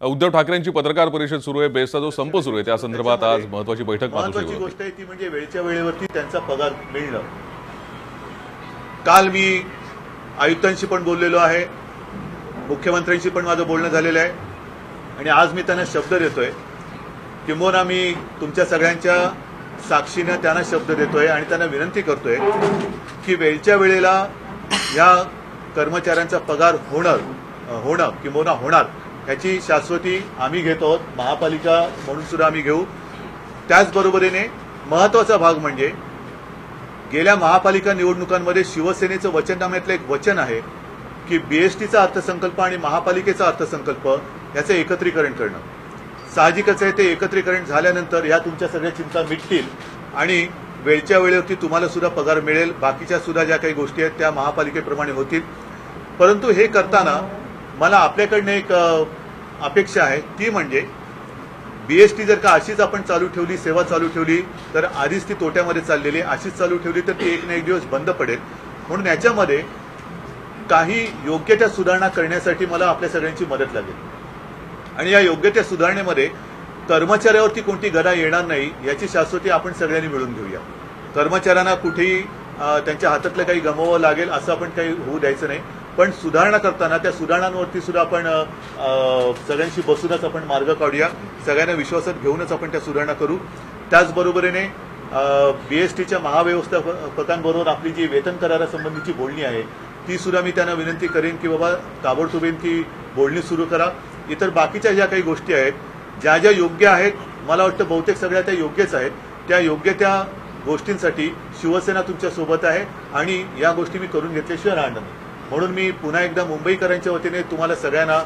उद्धव ठाकरेंची पत्रकार परिषद सुरू आहे, बेस्टचा जो संप सुरू आहे त्या संदर्भात आज महत्त्वाची बैठक महत्त्वाची गोष्ट आहे ती म्हणजे वेळच्या वेळेवरती त्यांचा पगार मिळणं. काल मी आयुक्तांशी पण बोललेलो आहे, मुख्यमंत्र्यांशी पण माझं बोलणं झालेलं आहे आणि आज मी त्यांना शब्द देतोय, किंबहुना मी तुमच्या सगळ्यांच्या साक्षीनं त्यांना शब्द देतोय आणि त्यांना विनंती करतोय की वेळच्या वेळेला या कर्मचाऱ्यांचा पगार होणं किंबहुना होणार ह्याची शाश्वती आम्ही घेत आहोत, महापालिका म्हणून सुद्धा आम्ही घेऊ. त्याचबरोबरीने महत्त्वाचा भाग म्हणजे गेल्या महापालिका निवडणुकांमध्ये शिवसेनेचं वचननाम्यातलं एक वचन आहे की बीएसटीचा अर्थसंकल्प आणि महापालिकेचा अर्थसंकल्प याचं एकत्रीकरण करणं. साहजिकच आहे, ते एकत्रीकरण झाल्यानंतर या तुमच्या सगळ्या चिंता मिटतील आणि वेळच्या वेळेवरती तुम्हाला सुद्धा पगार मिळेल. बाकीच्या सुद्धा ज्या काही गोष्टी आहेत त्या महापालिकेप्रमाणे होतील. परंतु हे करताना मला आपल्याकडनं एक अपेक्षा आहे, ती म्हणजे बीएसटी जर का अशीच आपण चालू ठेवली, सेवा चालू ठेवली तर आधीच ती तोट्यामध्ये चाललेली, अशीच चालू ठेवली तर ती एक ना एक दिवस बंद पडेल. म्हणून याच्यामध्ये काही योग्य त्या सुधारणा करण्यासाठी मला आपल्या सगळ्यांची मदत लागेल आणि या योग्य त्या सुधारणेमध्ये कर्मचाऱ्यावरती कोणती गदा येणार नाही याची शाश्वती आपण सगळ्यांनी मिळून घेऊया. कर्मचाऱ्यांना कुठेही त्यांच्या हातातलं काही गमवावं लागेल असं आपण काही होऊ द्यायचं नाही. पण सुधारणा करताना त्या सुधारणांवरती सुद्धा आपण सगळ्यांशी बसूनच आपण मार्ग काढूया, सगळ्यांना विश्वासात घेऊनच आपण त्या सुधारणा करू. त्याचबरोबरीने बीएसटीच्या महाव्यवस्थापकांबरोबर आपली जी वेतन करारासंबंधीची बोलणी आहे ती सुद्धा मी त्यांना विनंती करेन की बाबा ताबडतोबीन ती बोलणी सुरू करा. इतर बाकीच्या ज्या काही गोष्टी आहेत ज्या ज्या योग्य आहेत, मला वाटतं बहुतेक सगळ्या त्या योग्यच आहेत, त्या योग्य त्या गोष्टींसाठी शिवसेना तुमच्या सोबत आहे आणि या गोष्टी मी करून घेतल्याशिवाय राहणार नाही. म्हणून मी पुन्हा एकदा मुंबईकरांच्या वतीने तुम्हाला सगळ्यांना,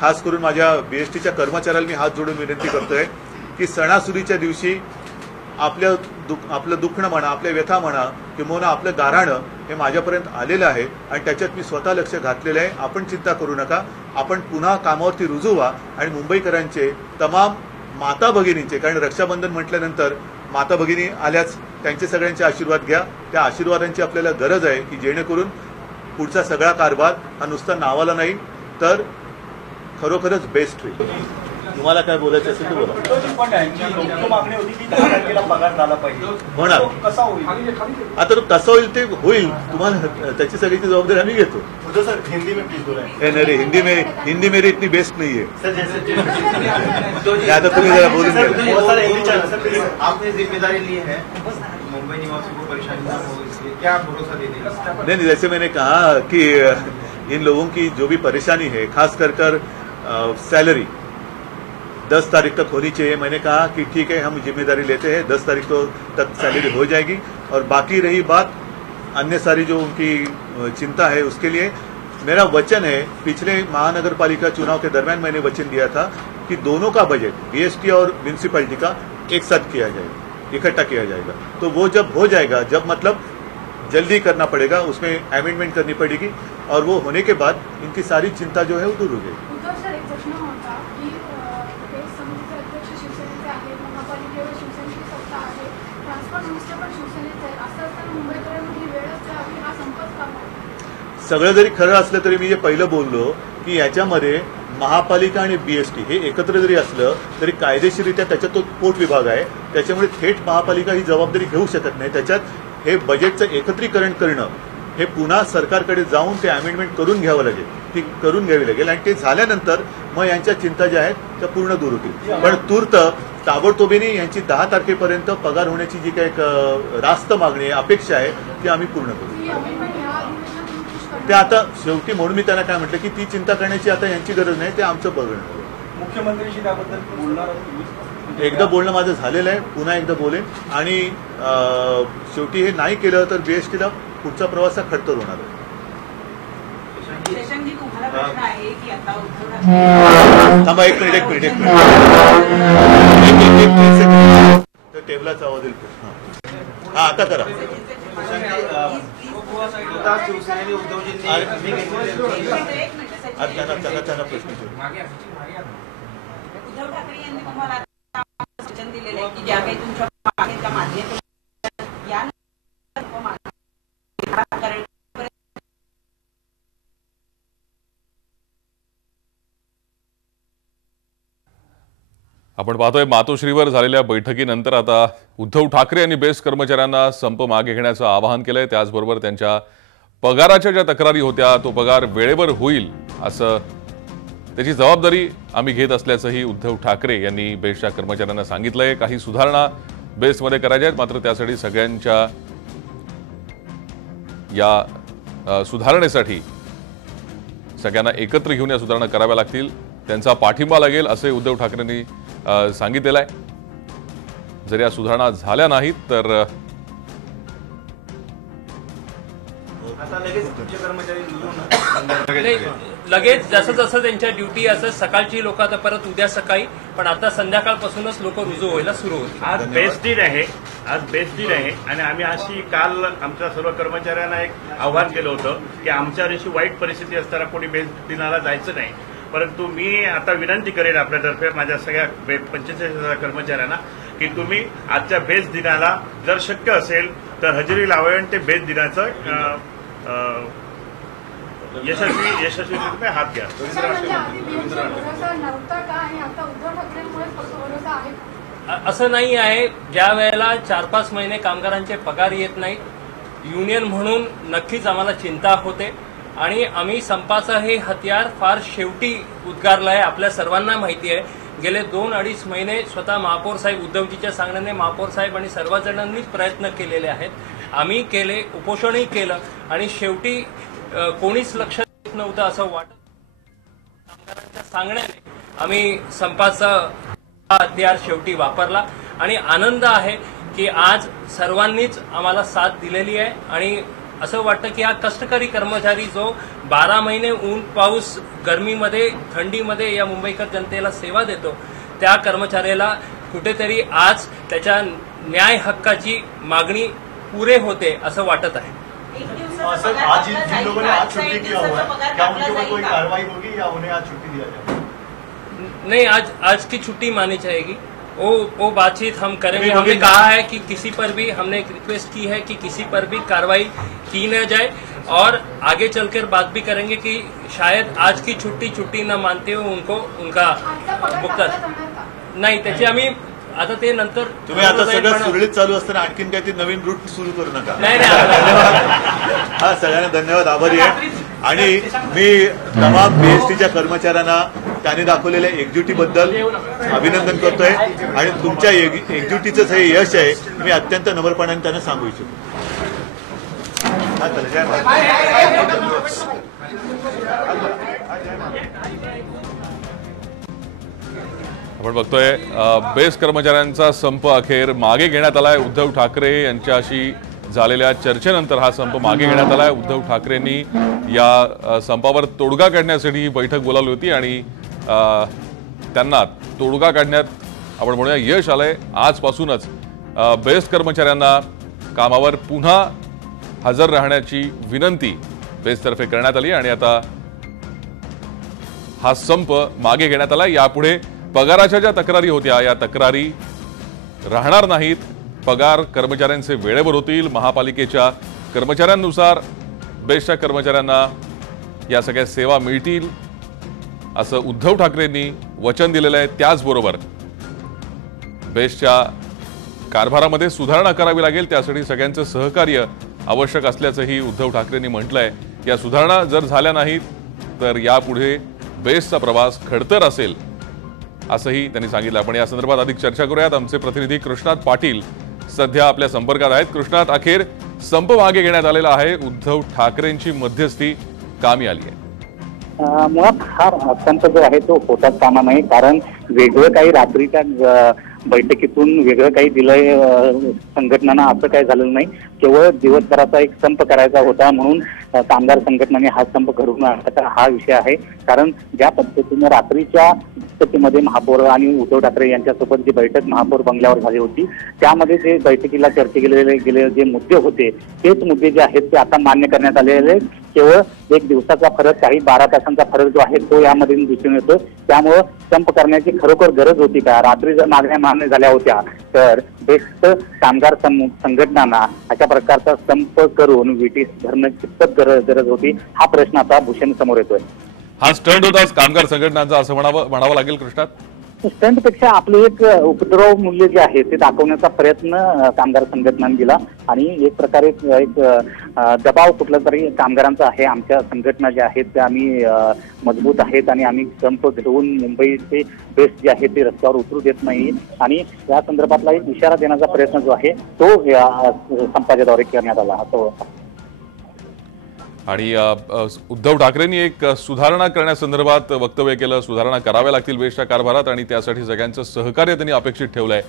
खास करून माझ्या बीएसटीच्या कर्मचाऱ्यांना मी हात जोडून विनंती करतोय की सणासुदीच्या दिवशी आपलं दुखणं म्हणा, आपल्या व्यथा म्हणा किंवा आपलं गाऱ्हाणं हे माझ्यापर्यंत आलेलं आहे आणि त्याच्यात मी स्वतः लक्ष घातलेलं आहे. आपण चिंता करू नका, आपण पुन्हा कामावरती रुजू व्हा आणि मुंबईकरांचे तमाम माता भगिनींचे, कारण रक्षाबंधन म्हटल्यानंतर माता भगिनी आल्याच, त्यांचे सगळ्यांचे आशीर्वाद घ्या. त्या आशीर्वादांची आपल्याला गरज आहे की जेणेकरून पुढचा सगळा कारभार हा नुसता नावाला नाही तर खरोखरच बेस्ट होईल. तुम्हाला काय बोलायचं असेल तर बोला. होणार आता तो कसा होईल ते होईल, तुम्हाला त्याची सगळ्याची जबाबदारी आम्ही घेतो. नाही, हिंदी मेरी इतनी बेस्ट नहीं है. आता तुम्ही जरा बोलून आपने जिम्मेदारी ली है, मुंबई निवासियों को परेशानी ना हो, इसलिए क्या भरोसा दे देगा? नहीं, जैसे मैंने कहा कि इन लोगों की जो भी परेशानी है, खास कर सैलरी 10 तारीख तक होनी चाहिए. मैंने कहा कि ठीक है, हम जिम्मेदारी लेते हैं, 10 तारीख तक सैलरी हो जाएगी. और बाकी रही बात अन्य सारी जो उनकी चिंता है उसके लिए मेरा वचन है, पिछले महानगर पालिका चुनाव के दरमियान मैंने वचन दिया था कि दोनों का बजट बीएसटी और म्यूनिसिपैलिटी का एक साथ किया जाएगा, इकट्ठा किया जाएगा. तो वो जब हो जाएगा, जब मतलब जल्दी करना पड़ेगा, उसमें अमेंडमेंट करनी पड़ेगी और वो होने के बाद इनकी सारी चिंता जो है वो दूर हो जाएगी. सगळं जरी खरं असलं तरी मी जे पहिलं बोललो की याच्यामध्ये महापालिका आणि बीएसटी हे एकत्र जरी असलं तरी कायदेशीररित्या त्याच्यात तो पोट विभाग आहे, त्याच्यामुळे थेट महापालिका ही जबाबदारी घेऊ शकत नाही. त्याच्यात हे बजेटचं एकत्रीकरण करणं हे पुन्हा सरकारकडे जाऊन ते अमेंडमेंट करून घ्यावं लागेल, ती करून घ्यावी लागेल आणि ते झाल्यानंतर मग यांच्या चिंता ज्या आहेत त्या पूर्ण दूर होतील. पण तूर्त ताबडतोबीने यांची 10 तारखेपर्यंत पगार होण्याची जी काही रास्त मागणी आहे, अपेक्षा आहे ती आम्ही पूर्ण करू. ते आता शेवटी म्हणून मी त्यांना काय म्हटलं की ती चिंता करण्याची आता यांची गरज नाही, ते आमचं बघणं. मुख्यमंत्र्यांशी त्याबद्दल बोलणार, एकदा बोलणं माझं झालेलं आहे, पुन्हा एकदा बोलेन आणि शेवटी हे नाही केलं तर बीएसटीला पुढचा प्रवास हा खडतर होणार आहे. थांबा एक मिनिट टेबलाचा आवाज येईल. हा आता करा. त्यांना प्रश्न उद्धव ठाकरे यांनी तुम्हाला सूचना दिलेलं आहे की ज्या काही तुमच्या मागण्यांच्या माध्यमातून आपण पाहतोय मातोश्रीवर झालेल्या बैठकीनंतर आता उद्धव ठाकरे यांनी बेस्ट कर्मचाऱ्यांना संप मागे घेण्याचं आवाहन केलंय। त्याचबरोबर त्यांच्या पगाराच्या ज्या तक्रारी होत्या तो पगार वेळेवर होईल असं त्याची जबाबदारी आम्ही घेत असल्याचंही उद्धव ठाकरे यांनी बेस्टच्या कर्मचाऱ्यांना सांगितलंय। काही सुधारणा बेस्टमध्ये करायच्या आहेत, मात्र त्यासाठी सगळ्यांच्या या सुधारणेसाठी सगळ्यांना एकत्र घेऊन या सुधारणा कराव्या लागतील, त्यांचा पाठिंबा लागेल असे उद्धव ठाकरेंनी सांगितलेलं आहे। जर या सुधारणा झाल्या नाहीत तर आता लगेच तुमचे कर्मचारी लगेच जसं जसं त्यांच्या ड्युटी असं सकाळची लोक आता परत उद्या सकाळी, पण आता संध्याकाळपासूनच लोक रुजू व्हायला सुरू होतील। आज बेस्ट डे आहे, आज बेस्ट डे आहे आणि आम्ही अशी काल आमच्या सर्व कर्मचाऱ्यांना एक आव्हान केलं होतं की आमच्यावर अशी वाईट परिस्थिती असताना कोणी बेस्ट दिनाला जायचं नाही। परंतु मी आता विनंती करेन आपल्यातर्फे माझ्या सगळ्या 45,000 कर्मचाऱ्यांना की तुम्ही आजच्या बेस्ट दिनाला जर शक्य असेल तर हजेरी लावावी आणि ते बेस्ट दिनाचं यशस्वी हात घ्या। असं नाही आहे, ज्या वेळेला 4-5 महिने कामगारांचे पगार येत नाहीत, युनियन म्हणून नक्कीच आम्हाला चिंता होते आणि आम्ही संपाचं हे हत्यार फार शेवटी उद्गारलं आहे। आपल्या सर्वांना माहिती आहे, गेले 2-2.5 महिने स्वतः महापौर साहेब उद्धवजीच्या सांगण्याने महापौर साहेब आणि सर्वजणांनीच प्रयत्न केलेले आहेत, आम्ही केले, उपोषणही केलं आणि शेवटी कोणीच लक्ष देत नव्हतं असं वाटत। कामगारांच्या सांगण्याने आम्ही संपाचा हत्यार शेवटी वापरला आणि आनंद आहे की आज सर्वांनीच आम्हाला साथ दिलेली आहे आणि असं वाटतं की हा कष्टकरी कर्मचारी जो 12 महिने ऊन पाऊस गरमीमध्ये थंडीमध्ये या मुंबईकर जनतेला सेवा देतो, त्या कर्मचाऱ्याला कुठेतरी आज त्याच्या न्याय हक्काची मागणी पुरे होते असं वाटत आहे। सर, आज जिन लोगों ने आज छुट्टी किया हुआ है, क्या उनके ऊपर कोई कार्रवाई होगी या उन्हें आज छुट्टी दिया जाएगा? नहीं, आज की छुट्टी मानी जाएगी, वो बातचीत हम करेंगे। हमने कहा है कि किसी पर भी, हमने एक रिक्वेस्ट की है कि किसी पर भी कार्रवाई की न जाए और आगे चलकर बात भी करेंगे कि शायद आज की छुट्टी न मानते हुए उनको उनका भुगतान नाही, त्याची आम्ही आता ते नंतर तुम्ही आता सगळं सुरळीत चालू असताना आणखीन काही ते नवीन रूट सुरू करू नका। नाही हा, सगळ्यांना धन्यवाद, आभारी आहे आणि मी तमाम बीएसटीच्या कर्मचाऱ्यांना त्यांनी दाखवलेल्या एकजुटीबद्दल अभिनंदन करतोय आणि तुमच्या एकजुटीचंच हे यश आहे, मी अत्यंत नम्रपणाने त्यांना सांगू इच्छितो। जय महाराज। आपण बघतोय बेस्ट कर्मचाऱ्यांचा संप अखेर मागे घेण्यात आलाय। उद्धव ठाकरे यांच्याशी झालेल्या चर्चेनंतर हा संप मागे घेण्यात आलाय। उद्धव ठाकरेंनी या संपावर तोडगा काढण्यासाठी ही बैठक बोलावली होती आणि त्यांना तोडगा काढण्यात आपण म्हणूया यश आलंय। आजपासूनच बेस्ट कर्मचाऱ्यांना कामावर पुन्हा हजर राहण्याची विनंती बेस्टतर्फे करण्यात आली आणि आता हा संप मागे घेण्यात आला। यापुढे पगाराच्या ज्या तक्रारी होत्या या तक्रारी राहणार नाहीत, पगार कर्मचाऱ्यांचे वेळेवर होतील। महापालिकेच्या कर्मचाऱ्यांनुसार बेस्टच्या कर्मचाऱ्यांना या सगळ्या सेवा मिळतील असं उद्धव ठाकरेंनी वचन दिलेलं आहे। त्याचबरोबर बेस्टच्या कारभारामध्ये सुधारणा करावी लागेल, त्यासाठी सगळ्यांचं सहकार्य आवश्यक असल्याचंही उद्धव ठाकरेंनी म्हटलंय। या सुधारणा जर झाल्या नाहीत तर यापुढे बेस्टचा प्रवास खडतर असेल असंही त्यांनी सांगितलं। आपण या संदर्भात अधिक चर्चा करूयात। आमचे प्रतिनिधी कृष्णात पाटील सध्या आपल्या संपर्कात आहेत। कृष्णात, अखेर संप मागे घेण्यात आलेला आहे, उद्धव ठाकरेंची मध्यस्थी कामी आली आहे। मुळात हा संप जो आहे तो होताच कामा नाही, कारण वेगळं काही रात्रीच्या बैठकीतून वेगळं काही दिलंय संघटनांना असं काही झालेलं नाही। केवळ दिवसभराचा एक संप करायचा होता म्हणून कामगार संघटनांनी हा संप घडवून आणण्याचा हा विषय आहे। कारण ज्या पद्धतीने रात्रीच्या बैठकीमध्ये महापौर आणि उद्धव ठाकरे यांच्यासोबत जी बैठक महापौर बंगल्यावर झाली होती त्यामध्ये जे बैठकीला चर्चा गेलेले जे मुद्दे होते तेच मुद्दे जे आहेत ते आता मान्य करण्यात आलेले। केवळ एक दिवसाचा फरक, काही 12 तासांचा फरक जो आहे तो यामध्ये दिसून येतो। त्यामुळे संप करण्याची खरोखर गरज होती का? रात्री जर मागण्या मान्य झाल्या होत्या तर बेस्ट कामगार संघटनांना अशा प्रकारचा संप करून विटीस धरणं कितपत गरज होती हा प्रश्न आता भूषण समोर येतोय। हा स्टंट होता कामगार संघटनांचा असं म्हणावं लागेल कृष्णात। स्टंटपेक्षा आपले एक उपद्रव मूल्य जे आहे ते दाखवण्याचा प्रयत्न कामगार संघटनांनी दिला आणि एक प्रकारे एक दबाव कुठला तरी कामगारांचा आहे. आमच्या संघटना ज्या आहेत त्या आम्ही मजबूत आहेत आणि आम्ही संप घेऊन मुंबईचे बेस्ट जे आहे ते रस्त्यावर उतरू देत नाही आणि या संदर्भातला एक इशारा देण्याचा प्रयत्न जो आहे तो संपाच्याद्वारे करण्यात आला असं. आणि उद्धव ठाकरेंनी एक सुधारणा करण्यासंदर्भात वक्तव्य केलं. सुधारणा कराव्या लागतील बेस्टच्या कारभारात आणि त्यासाठी सगळ्यांचं सहकार्य त्यांनी अपेक्षित ठेवलंय.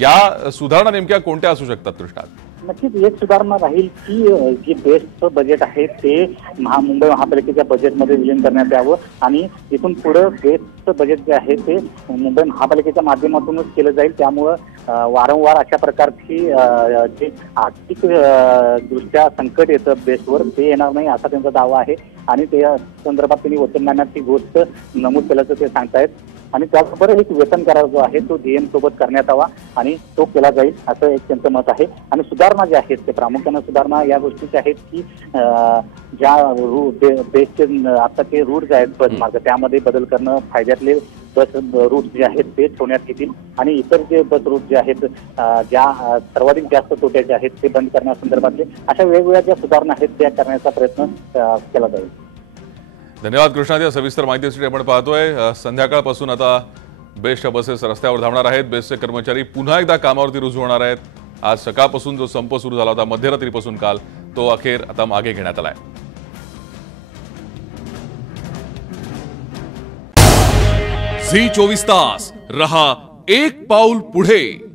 या सुधारणा नेमक्या कोणत्या असू शकतात कृष्णात? नक्कीच एक सुधारणा राहील की जे बेस्टचं बजेट आहे ते मुंबई महापालिकेच्या बजेटमध्ये विलीन करण्यात यावं आणि इथून पुढे बेस्टचं बजेट जे आहे ते मुंबई महापालिकेच्या माध्यमातूनच केलं जाईल. त्यामुळं वारंवार अशा प्रकारची जे आर्थिक दृष्ट्या संकट येतं बेस्टवर ते येणार नाही असा त्यांचा दावा आहे आणि त्या संदर्भात त्यांनी वचननाम्यात ती गोष्ट नमूद केल्याचं ते सांगतायत. आणि त्याचबरोबर एक वेतन करार जो आहे तो डीएम सोबत करण्यात यावा आणि तो केला जाईल असं एक त्यांचं मत आहे. आणि सुधारणा ज्या आहेत ते प्रामुख्यानं सुधारणा या गोष्टीच्या आहेत की ज्या बेस्टचे आता ते रूट जे आहेत बस मार्ग त्यामध्ये बदल करणं, फायद्यातले बस रूट जे आहेत ते ठेवण्यात येतील आणि इतर जे बस रूट जे आहेत ज्या सर्वाधिक जास्त तोट्याचे आहेत ते बंद करण्यासंदर्भातले अशा वेगवेगळ्या ज्या सुधारणा आहेत त्या करण्याचा प्रयत्न केला जाईल. धन्यवाद कृष्णात. या सविस्तर माहितीसाठी आपण पाहतोय संध्याकाळपासून आता बेस्टच्या बसेस रस्त्यावर धावणार आहेत. बेस्टचे कर्मचारी पुन्हा एकदा कामावरती रुजू होणार आहेत. आज सकाळपासून जो संप सुरू झाला होता मध्यरात्रीपासून काल तो अखेर आता मागे घेण्यात आलाय. झी 24 तास रहा एक पाऊल पुढे.